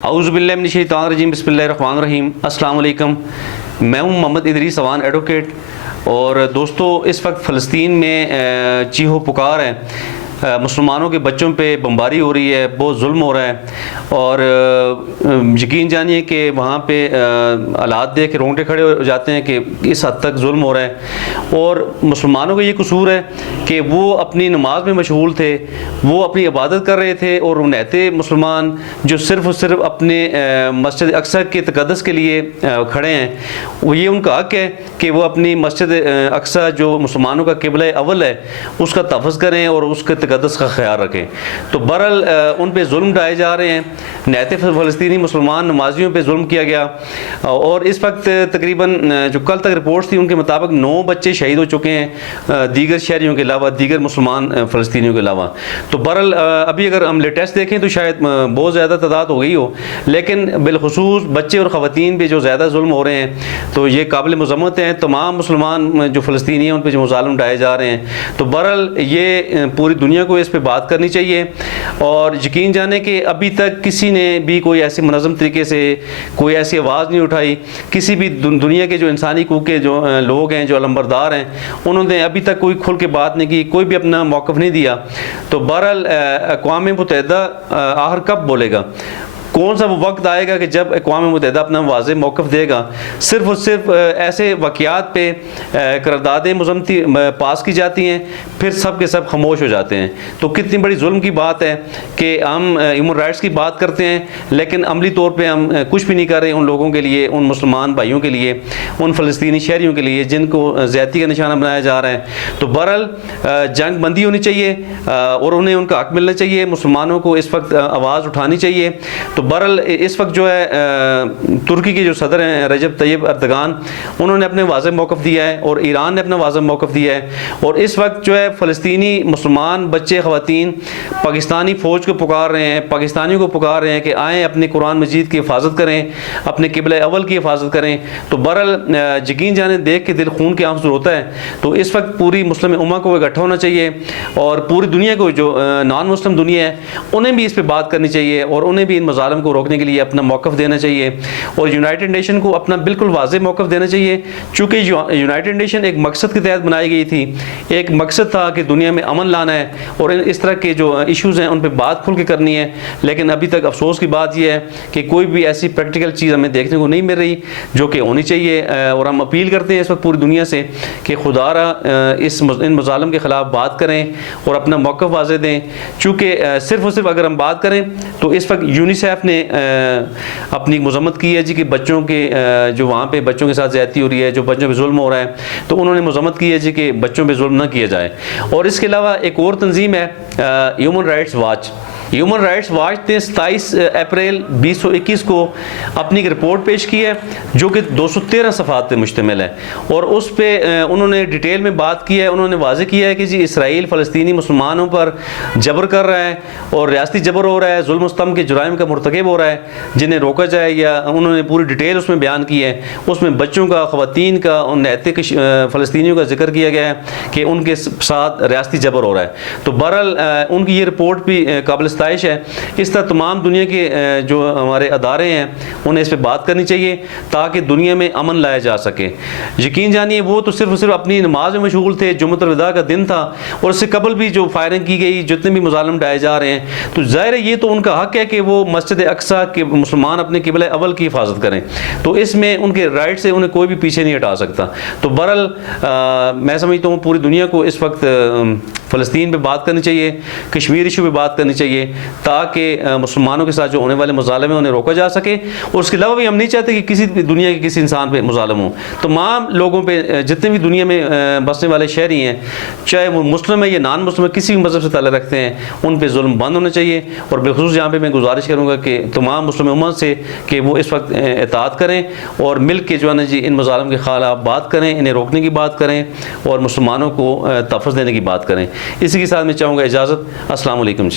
اعوذ باللہ من الشیطان الرجیم، بسم اللہ الرحمن الرحیم۔ السلام علیکم، میں ہوں محمد ادریس اوان ایڈوکیٹ۔ اور دوستو، اس وقت فلسطین میں چیخو پکار ہے، مسلمانوں کے بچوں پہ بمباری ہو رہی ہے، بہت ظلم ہو رہا ہے، اور یقین جانیے کہ وہاں پہ حالات دیکھ کے رونگٹے کھڑے ہو جاتے ہیں کہ اس حد تک ظلم ہو رہا ہے۔ اور مسلمانوں کا یہ قصور ہے کہ وہ اپنی نماز میں مشغول تھے، وہ اپنی عبادت کر رہے تھے، اور نہتے مسلمان جو صرف اور صرف اپنے مسجد اقصی کے تقدس کے لیے کھڑے ہیں، وہ یہ ان کا حق ہے کہ وہ اپنی مسجد اقصی جو مسلمانوں کا قبلہ اول ہے اس کا تحفظ کریں اور اس کے تقدس کا خیال رکھیں۔ تو بہرحال ان پہ ظلم ڈھائے جا رہے ہیں، نہتے فلسطینی مسلمان نمازیوں پہ ظلم کیا گیا، اور اس وقت تقریباً جو کل تک رپورٹس تھی ان کے مطابق 9 بچے شہید ہو چکے ہیں، دیگر شہریوں کے علاوہ، دیگر مسلمان فلسطینیوں کے علاوہ۔ تو بہرحال ابھی اگر ہم لیٹسٹ دیکھیں تو شاید بہت زیادہ تعداد ہو گئی ہو، لیکن بالخصوص بچے اور خواتین پہ جو زیادہ ظلم ہو رہے ہیں تو یہ قابل مذمت ہیں۔ تمام مسلمان جو فلسطینی ہیں ان پہ جو مظالم ڈھائے جا رہے ہیں، تو بہرحال یہ پوری دنیا کو اس پہ بات کرنی چاہیے۔ اور یقین جانے کہ ابھی تک کسی نے بھی کوئی ایسی منظم طریقے سے کوئی ایسی آواز نہیں اٹھائی، کسی بھی دنیا کے جو انسانی حقوق کے جو لوگ ہیں، جو علمبردار ہیں، انہوں نے ابھی تک کوئی کھل کے بات نہیں کی، کوئی بھی اپنا موقف نہیں دیا۔ تو بہرحال اقوام متحدہ آخر کب بولے گا؟ کون سا وہ وقت آئے گا کہ جب اقوام متحدہ اپنا واضح موقف دے گا؟ صرف اور صرف ایسے واقعات پہ قراردادیں مذمتی پاس کی جاتی ہیں، پھر سب کے سب خاموش ہو جاتے ہیں۔ تو کتنی بڑی ظلم کی بات ہے کہ ہم ہیومن رائٹس کی بات کرتے ہیں، لیکن عملی طور پہ ہم کچھ بھی نہیں کر رہے ان لوگوں کے لیے، ان مسلمان بھائیوں کے لیے، ان فلسطینی شہریوں کے لیے جن کو زیادتی کا نشانہ بنایا جا رہا ہے۔ تو بہرحال جنگ بندی ہونی چاہیے اور انہیں ان کا حق ملنا چاہیے، مسلمانوں کو اس وقت آواز اٹھانی چاہیے۔ تو بہرحال اس وقت جو ہے ترکی کے جو صدر ہیں رجب طیب اردگان، انہوں نے اپنے واضح موقف دیا ہے، اور ایران نے اپنا واضح موقف دیا ہے، اور اس وقت جو ہے فلسطینی مسلمان بچے خواتین پاکستانی فوج کو پکار رہے ہیں، پاکستانیوں کو پکار رہے ہیں کہ آئیں اپنے قرآن مجید کی حفاظت کریں، اپنے قبلہ اول کی حفاظت کریں۔ تو بہرحال یقین جانے دیکھ کے دل خون کے آنسو ہوتا ہے۔ تو اس وقت پوری مسلم امہ کو اکٹھا ہونا چاہیے، اور پوری دنیا کو جو نان مسلم دنیا ہے انہیں بھی اس پہ بات کرنی چاہیے، اور انہیں بھی ان مظالم کو روکنے کے لیے اپنا موقف دینا چاہیے، اور یونائٹڈ نیشن کو اپنا بالکل واضح موقف دینا چاہیے، چونکہ یونائٹڈ نیشن ایک مقصد کے تحت بنائی گئی تھی۔ ایک مقصد تھا کہ دنیا میں امن لانا ہے، اور اس طرح کے جو ایشوز ہیں ان پہ بات کھل کے کرنی ہے، لیکن ابھی تک افسوس کی بات یہ ہے کہ کوئی بھی ایسی پریکٹیکل چیز ہمیں دیکھنے کو نہیں مل رہی جو کہ ہونی چاہیے۔ اور ہم اپیل کرتے ہیں اس وقت پوری دنیا سے کہ خدا را ان مظالم کے خلاف بات کریں اور اپنا موقف واضح دیں، چونکہ صرف اور صرف اگر ہم بات کریں تو اس وقت یونیسیف نے اپنی مذمت کی ہے جی کہ بچوں کے جو وہاں پہ بچوں کے ساتھ زیادتی ہو رہی ہے، جو بچوں پہ ظلم ہو رہا ہے، تو انہوں نے مذمت کی ہے جی کہ بچوں پہ ظلم نہ کیا جائے۔ اور اس کے علاوہ ایک اور تنظیم ہے human rights watch. Human rights watch نے 27 اپریل 2021 کو اپنی ایک رپورٹ پیش کی ہے جو کہ 213 صفحات پہ مشتمل ہے، اور اس پہ انہوں نے ڈیٹیل میں بات کی ہے۔ انہوں نے واضح کیا ہے کہ جی اسرائیل فلسطینی مسلمانوں پر جبر کر رہا ہے، اور ریاستی جبر ہو رہا ہے، ظلم و ستم کے جرائم کا مرتکب ہو رہا ہے جنہیں روکا جائے، یا انہوں نے پوری ڈیٹیل اس میں بیان کی ہے۔ اس میں بچوں کا، خواتین کا، ان نہتے فلسطینیوں کا ذکر کیا گیا ہے کہ ان کے ساتھ ریاستی جبر ہو رہا ہے۔ تو بہرحال ان کی یہ رپورٹ بھی قابل ستائش ہے۔ اس طرح تمام دنیا کے جو ہمارے ادارے ہیں انہیں اس پہ بات کرنی چاہیے تاکہ دنیا میں امن لایا جا سکے۔ یقین جانیے وہ تو صرف اور صرف اپنی نماز میں مشغول تھے، جمعۃ الوداع کا دن تھا، اور اس سے قبل بھی جو فائرنگ کی گئی، جتنے بھی مظالم ڈھائے جا رہے ہیں، تو ظاہر ہے یہ تو ان کا حق ہے کہ وہ مسجد اقصی کے مسلمان اپنے قبلہ اول کی حفاظت کریں۔ تو اس میں ان کے رائٹ سے انہیں کوئی بھی پیچھے نہیں ہٹا سکتا۔ تو بہرحال میں سمجھتا ہوں پوری دنیا کو اس وقت فلسطین پہ بات کرنی چاہیے، کشمیر ایشو پہ بات کرنی چاہیے، تاکہ مسلمانوں کے ساتھ جو ہونے والے مظالم ہیں انہیں روکا جا سکے۔ اور اس کے علاوہ بھی ہم نہیں چاہتے کہ کسی دنیا کے کسی انسان پہ مظالم ہوں۔ تمام لوگوں پہ، جتنے بھی دنیا میں بسنے والے شہری ہیں، چاہے وہ مسلم ہے یا نان مسلم ہے، کسی بھی مذہب سے تعلق رکھتے ہیں، ان پہ ظلم بند ہونا چاہیے۔ اور بالخصوص یہاں پہ میں گزارش کروں گا کہ تمام مسلم امت سے کہ وہ اس وقت اطاعت کریں اور مل کے جو ہے نا جی ان مظالم کے خلاف بات کریں، انہیں روکنے کی بات کریں، اور مسلمانوں کو تحفظ دینے کی بات کریں۔ اسی کے ساتھ میں چاہوں گا اجازت۔ السلام علیکم جی۔